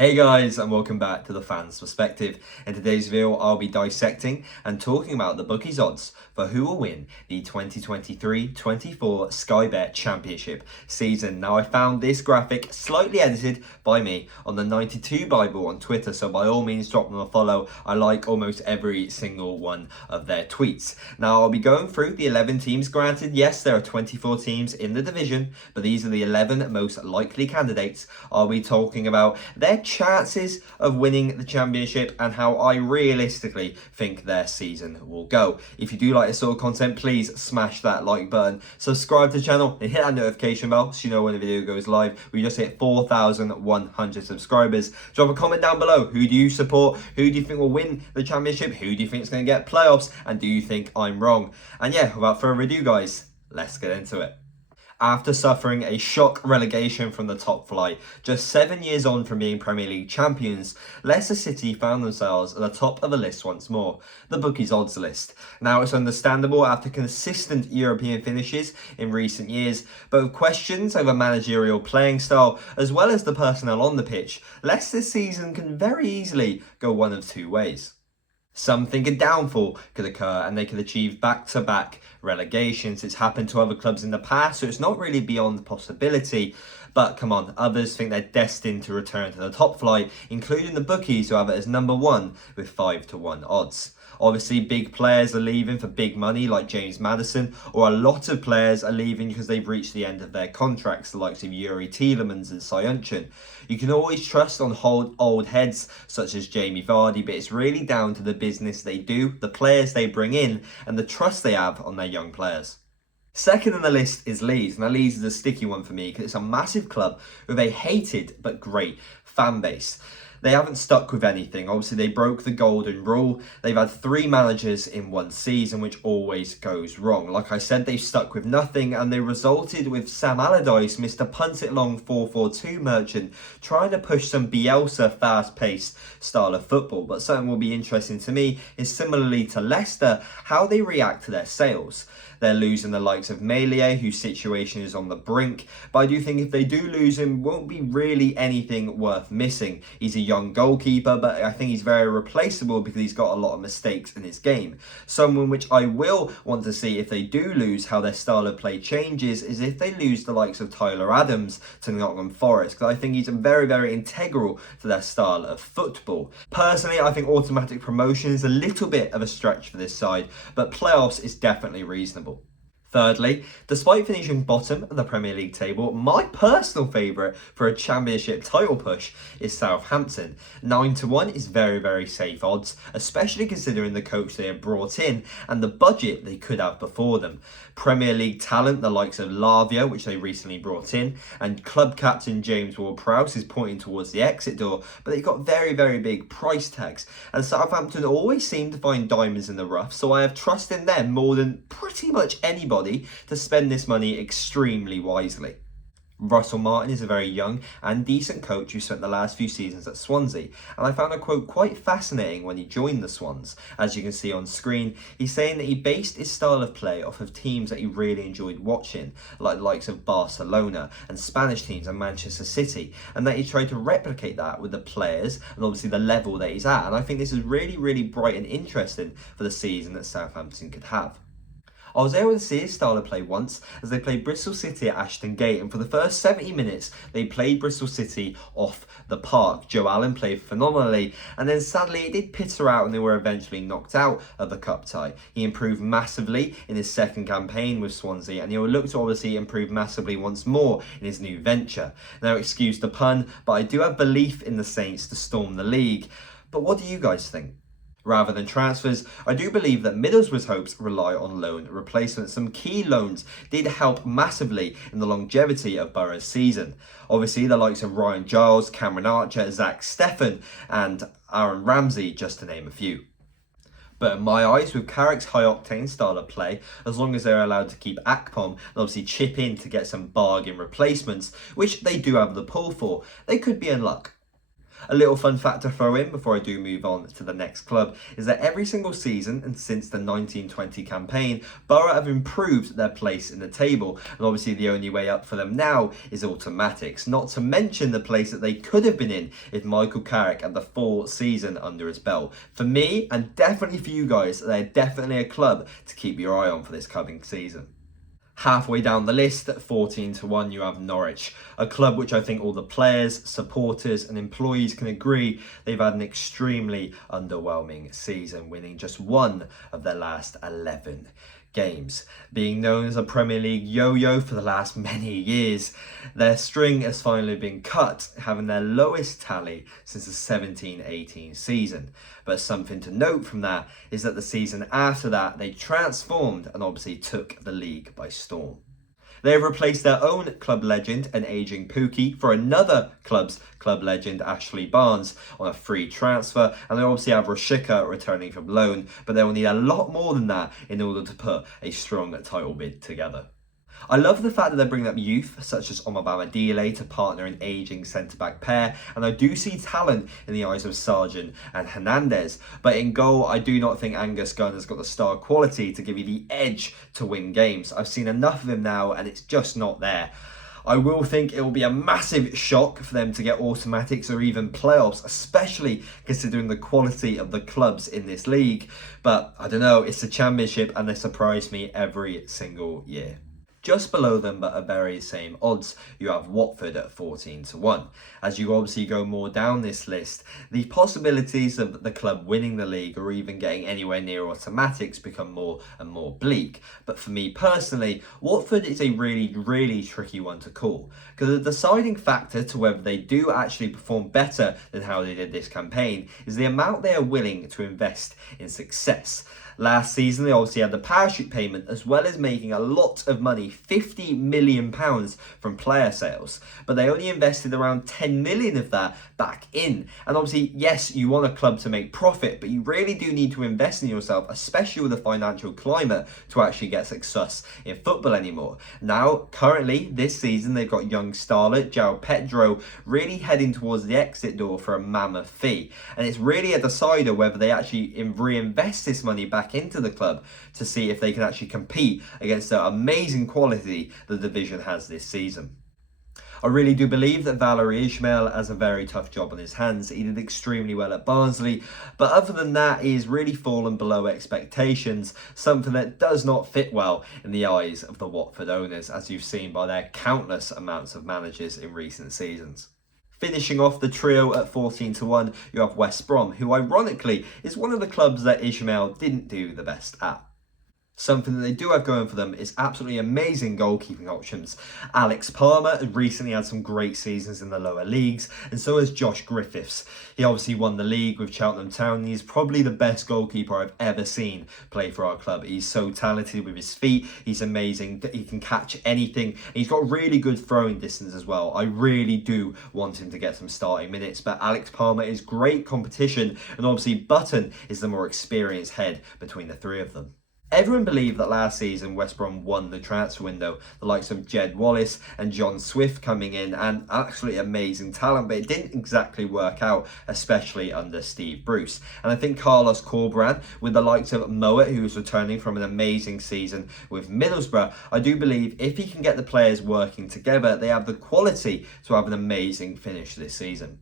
Hey guys, and welcome back to the Fans Perspective. In today's video, I'll be dissecting and talking about the bookies odds for who will win the 2023-24 Sky Bet Championship season. Now, I found this graphic slightly edited by me on the 92 Bible on Twitter, so by all means drop them a follow. I like almost every single one of their tweets. Now, I'll be going through the 11 teams. Granted, yes, there are 24 teams in the division, but these are the 11 most likely candidates. I'll be talking about their chances of winning the championship and how I realistically think their season will go. If you do like this sort of content, please smash that like button, subscribe to the channel and hit that notification bell so you know when the video goes live. We just hit 4,100 subscribers. Drop a comment down below. Who do you support? Who do you think will win the championship? Who do you think is going to get playoffs? And do you think I'm wrong? And yeah, without further ado guys, let's get into it. After suffering a shock relegation from the top flight, just 7 years on from being Premier League champions, Leicester City found themselves at the top of the list once more, the bookies odds list. Now, it's understandable after consistent European finishes in recent years, but with questions over managerial playing style as well as the personnel on the pitch, Leicester's season can very easily go one of two ways. Some think a downfall could occur and they could achieve back-to-back relegations. It's happened to other clubs in the past, so it's not really beyond the possibility. But come on, others think they're destined to return to the top flight, including the bookies who have it as number one with 5-1 odds. Obviously, big players are leaving for big money like James Maddison, or a lot of players are leaving because they've reached the end of their contracts, the likes of Yuri Tielemans and Southampton. You can always trust on old heads such as Jamie Vardy, but it's really down to the business they do, the players they bring in, and the trust they have on their young players. Second on the list is Leeds. Now, Leeds is a sticky one for me because it's a massive club with a hated but great fan base. They haven't stuck with anything. Obviously, they broke the golden rule. They've had 3 managers in one season, which always goes wrong. Like I said, they've stuck with nothing, and they resulted with Sam Allardyce, Mr. Punt-It-Long 4-4-2 merchant, trying to push some Bielsa fast-paced style of football. But something will be interesting to me is, similarly to Leicester, how they react to their sales. They're losing the likes of Melia, whose situation is on the brink, but I do think if they do lose him, won't be really anything worth missing. He's a young goalkeeper, but I think he's very replaceable because he's got a lot of mistakes in his game. Someone which I will want to see if they do lose, how their style of play changes, is if they lose the likes of Tyler Adams to Nottingham Forest, because I think he's very, very integral to their style of football. Personally, I think automatic promotion is a little bit of a stretch for this side, but playoffs is definitely reasonable. Thirdly, despite finishing bottom of the Premier League table, my personal favourite for a championship title push is Southampton. 9-1 is very, very safe odds, especially considering the coach they have brought in and the budget they could have before them. Premier League talent, the likes of Lavia, which they recently brought in, and club captain James Ward-Prowse is pointing towards the exit door, but they've got very, very big price tags. And Southampton always seem to find diamonds in the rough, so I have trust in them more than pretty much anybody to spend this money extremely wisely. Russell Martin is a very young and decent coach who spent the last few seasons at Swansea, and I found a quote quite fascinating when he joined the Swans. As you can see on screen, he's saying that he based his style of play off of teams that he really enjoyed watching, like the likes of Barcelona and Spanish teams and Manchester City, and that he tried to replicate that with the players and obviously the level that he's at. And I think this is really, really bright and interesting for the season that Southampton could have. I was able to see his style of play once as they played Bristol City at Ashton Gate, and for the first 70 minutes they played Bristol City off the park. Joe Allen played phenomenally, and then sadly it did pitter out and they were eventually knocked out of the cup tie. He improved massively in his second campaign with Swansea, and he will look to obviously improve massively once more in his new venture. Now, excuse the pun, but I do have belief in the Saints to storm the league. But what do you guys think? Rather than transfers, I do believe that Middlesbrough's hopes rely on loan replacements. Some key loans did help massively in the longevity of Boro's season. Obviously, the likes of Ryan Giles, Cameron Archer, Zach Steffen and Aaron Ramsey, just to name a few. But in my eyes, with Carrick's high-octane style of play, as long as they're allowed to keep Akpom and obviously chip in to get some bargain replacements, which they do have the pull for, they could be in luck. A little fun fact to throw in before I do move on to the next club is that every single season and since the 1920 campaign, Boro have improved their place in the table, and obviously the only way up for them now is automatics, not to mention the place that they could have been in if Michael Carrick had the full season under his belt. For me, and definitely for you guys, they're definitely a club to keep your eye on for this coming season. Halfway down the list, at 14-1, you have Norwich, a club which I think all the players, supporters and employees can agree they've had an extremely underwhelming season, winning just one of their last 11 games. Being known as a Premier League yo-yo for the last many years, their string has finally been cut, having their lowest tally since the 17-18 season. But something to note from that is that the season after that, they transformed and obviously took the league by storm. They have replaced their own club legend and ageing Pookie for another club's club legend, Ashley Barnes, on a free transfer. And they obviously have Rashika returning from loan, but they will need a lot more than that in order to put a strong title bid together. I love the fact that they're bringing up youth such as Omabama Dele to partner an ageing centre-back pair, and I do see talent in the eyes of Sargent and Hernandez, but in goal I do not think Angus Gunn has got the star quality to give you the edge to win games. I've seen enough of him now and it's just not there. I will think it will be a massive shock for them to get automatics or even playoffs, especially considering the quality of the clubs in this league, but I don't know, it's the Championship and they surprise me every single year. Just below them, but at very same odds, you have Watford at 14-1. As you obviously go more down this list, the possibilities of the club winning the league or even getting anywhere near automatics become more and more bleak. But for me personally, Watford is a really tricky one to call, because the deciding factor to whether they do actually perform better than how they did this campaign is the amount they are willing to invest in success. Last season, they obviously had the parachute payment as well as making a lot of money, £50 million from player sales. But they only invested around 10 million of that back in. And obviously, yes, you want a club to make profit, but you really do need to invest in yourself, especially with the financial climate, to actually get success in football anymore. Now, currently, this season, they've got young starlet João Pedro really heading towards the exit door for a mammoth fee. And it's really a decider whether they actually reinvest this money back into the club to see if they can actually compete against the amazing quality the division has this season. I really do believe that Valerie Ismail has a very tough job on his hands. He did extremely well at Barnsley, but other than that, he's really fallen below expectations, something that does not fit well in the eyes of the Watford owners, as you've seen by their countless amounts of managers in recent seasons. Finishing off the trio at 14-1, you have West Brom, who ironically is one of the clubs that Ismail didn't do the best at. Something that they do have going for them is absolutely amazing goalkeeping options. Alex Palmer has recently had some great seasons in the lower leagues, and so has Josh Griffiths. He obviously won the league with Cheltenham Town. He's probably the best goalkeeper I've ever seen play for our club. He's so talented with his feet. He's amazing. He can catch anything. He's got really good throwing distance as well. I really do want him to get some starting minutes, but Alex Palmer is great competition, and obviously Button is the more experienced head between the three of them. Everyone believed that last season West Brom won the transfer window, the likes of Jed Wallace and John Swift coming in, and actually amazing talent, but it didn't exactly work out, especially under Steve Bruce. And I think Carlos Corberán, with the likes of Mowat, who is returning from an amazing season with Middlesbrough, I do believe if he can get the players working together, they have the quality to have an amazing finish this season.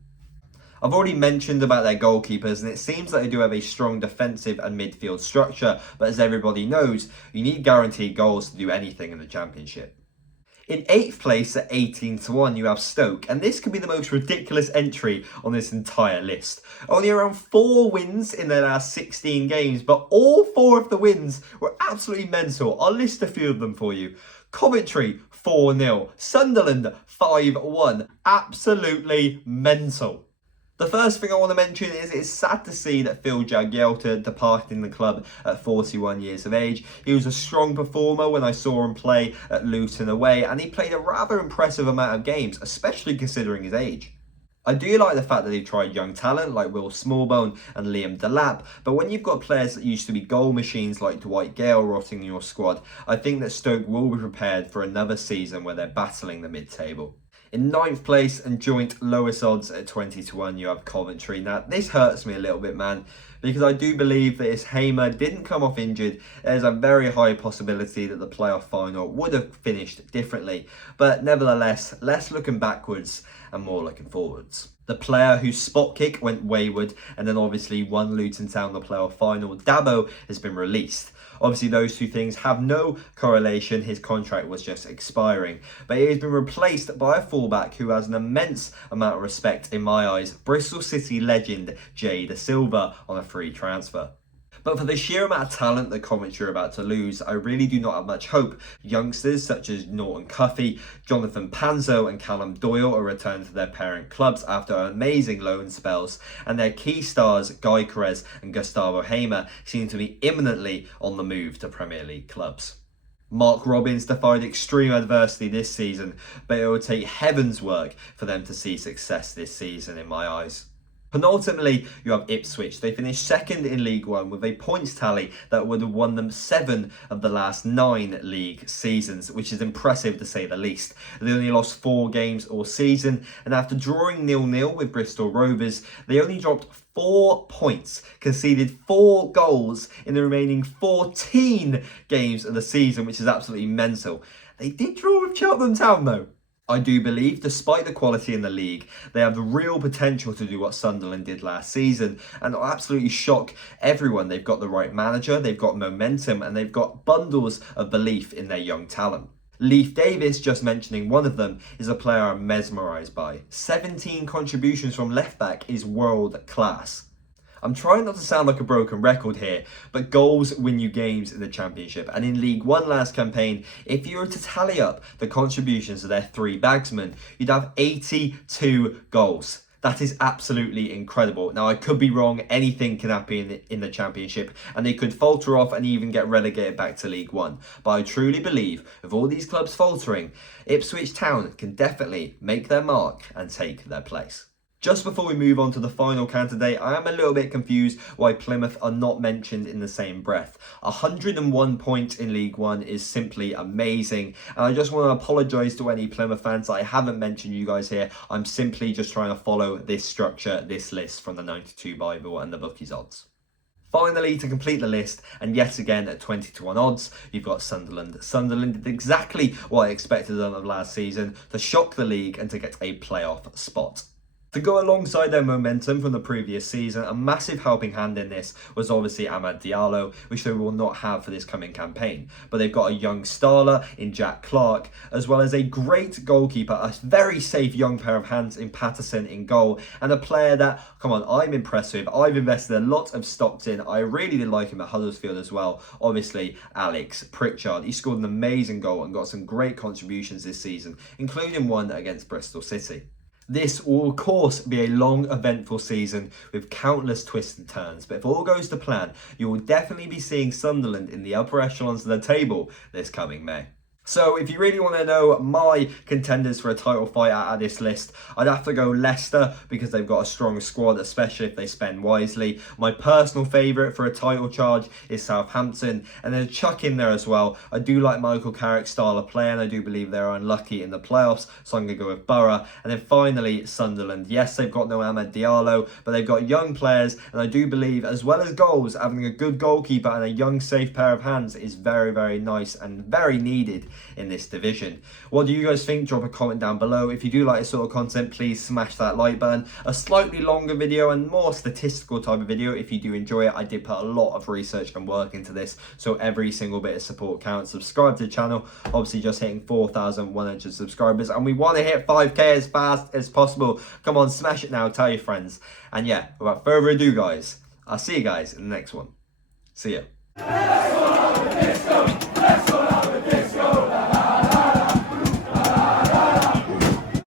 I've already mentioned about their goalkeepers, and it seems that they do have a strong defensive and midfield structure, but as everybody knows, you need guaranteed goals to do anything in the Championship. In 8th place at 18-1, you have Stoke, and this could be the most ridiculous entry on this entire list. Only around 4 wins in their last 16 games, but all 4 of the wins were absolutely mental. I'll list a few of them for you. Coventry, 4-0. Sunderland, 5-1. Absolutely mental. The first thing I want to mention is it's sad to see that Phil Jagielka departing the club at 41 years of age. He was a strong performer when I saw him play at Luton away, and he played a rather impressive amount of games, especially considering his age. I do like the fact that they've tried young talent like Will Smallbone and Liam Delap, but when you've got players that used to be goal machines like Dwight Gale rotting in your squad, I think that Stoke will be prepared for another season where they're battling the mid-table. In ninth place and joint lowest odds at 20-1, you have Coventry. Now, this hurts me a little bit, man, because I do believe that if Hamer didn't come off injured, there's a very high possibility that the playoff final would have finished differently. But nevertheless, less looking backwards and more looking forwards. The player whose spot kick went wayward and then obviously won Luton Town the playoff final, Dabo, has been released. Obviously, those two things have no correlation. His contract was just expiring. But he has been replaced by a fullback who has an immense amount of respect in my eyes, Bristol City legend Jay Da Silva, on a free transfer. But for the sheer amount of talent that Coventry are about to lose, I really do not have much hope. Youngsters such as Norton Cuffy, Jonathan Panzo and Callum Doyle are returned to their parent clubs after amazing loan spells, and their key stars Guy Carez and Gustavo Hamer seem to be imminently on the move to Premier League clubs. Mark Robins defied extreme adversity this season, but it will take heaven's work for them to see success this season in my eyes. Penultimately, you have Ipswich. They finished second in League One with a points tally that would have won them 7 of the last 9 league seasons, which is impressive to say the least. They only lost 4 games all season, and after drawing 0-0 with Bristol Rovers, they only dropped 4 points, conceded 4 goals in the remaining 14 games of the season, which is absolutely mental. They did draw with Cheltenham Town though. I do believe, despite the quality in the league, they have the real potential to do what Sunderland did last season and absolutely shock everyone. They've got the right manager, they've got momentum, and they've got bundles of belief in their young talent. Leif Davis, just mentioning one of them, is a player I'm mesmerised by. 17 contributions from left back is world class. I'm trying not to sound like a broken record here, but goals win you games in the Championship. And in League One last campaign, if you were to tally up the contributions of their 3 bagsmen, you'd have 82 goals. That is absolutely incredible. Now, I could be wrong. Anything can happen in the Championship, and they could falter off and even get relegated back to League One. But I truly believe, with all these clubs faltering, Ipswich Town can definitely make their mark and take their place. Just before we move on to the final candidate, I am a little bit confused why Plymouth are not mentioned in the same breath. 101 points in League One is simply amazing. And I just want to apologise to any Plymouth fans that I haven't mentioned you guys here. I'm simply just trying to follow this structure, this list from the 92 Bible and the Bookies odds. Finally, to complete the list, and yet again at 20-1 odds, you've got Sunderland. Sunderland did exactly what I expected of them last season, to shock the league and to get a playoff spot. To go alongside their momentum from the previous season, a massive helping hand in this was obviously Amad Diallo, which they will not have for this coming campaign. But they've got a young starler in Jack Clark, as well as a great goalkeeper, a very safe young pair of hands in Patterson in goal, and a player that, come on, I'm impressed with. I've invested a lot of stocks in. I really did like him at Huddersfield as well. Obviously, Alex Pritchard. He scored an amazing goal and got some great contributions this season, including one against Bristol City. This will, of course, be a long, eventful season with countless twists and turns. But if all goes to plan, you will definitely be seeing Sunderland in the upper echelons of the table this coming May. So if you really want to know my contenders for a title fight out of this list, I'd have to go Leicester because they've got a strong squad, especially if they spend wisely. My personal favourite for a title charge is Southampton, and then chuck in there as well, I do like Michael Carrick's style of play, and I do believe they're unlucky in the playoffs, so I'm going to go with Boro. And then finally, Sunderland. Yes, they've got no Amad Diallo, but they've got young players, and I do believe, as well as goals, having a good goalkeeper and a young, safe pair of hands is very, very nice and very needed in this division. What do you guys think? Drop a comment down below. If you do like this sort of content, please smash that like button. A slightly longer video and more statistical type of video if you do enjoy it. I did put a lot of research and work into this, so every single bit of support counts. Subscribe to the channel. Obviously just hitting 4,100 subscribers, and we want to hit 5k as fast as possible. Come on, smash it now, tell your friends. And yeah, without further ado guys, I'll see you guys in the next one. See ya.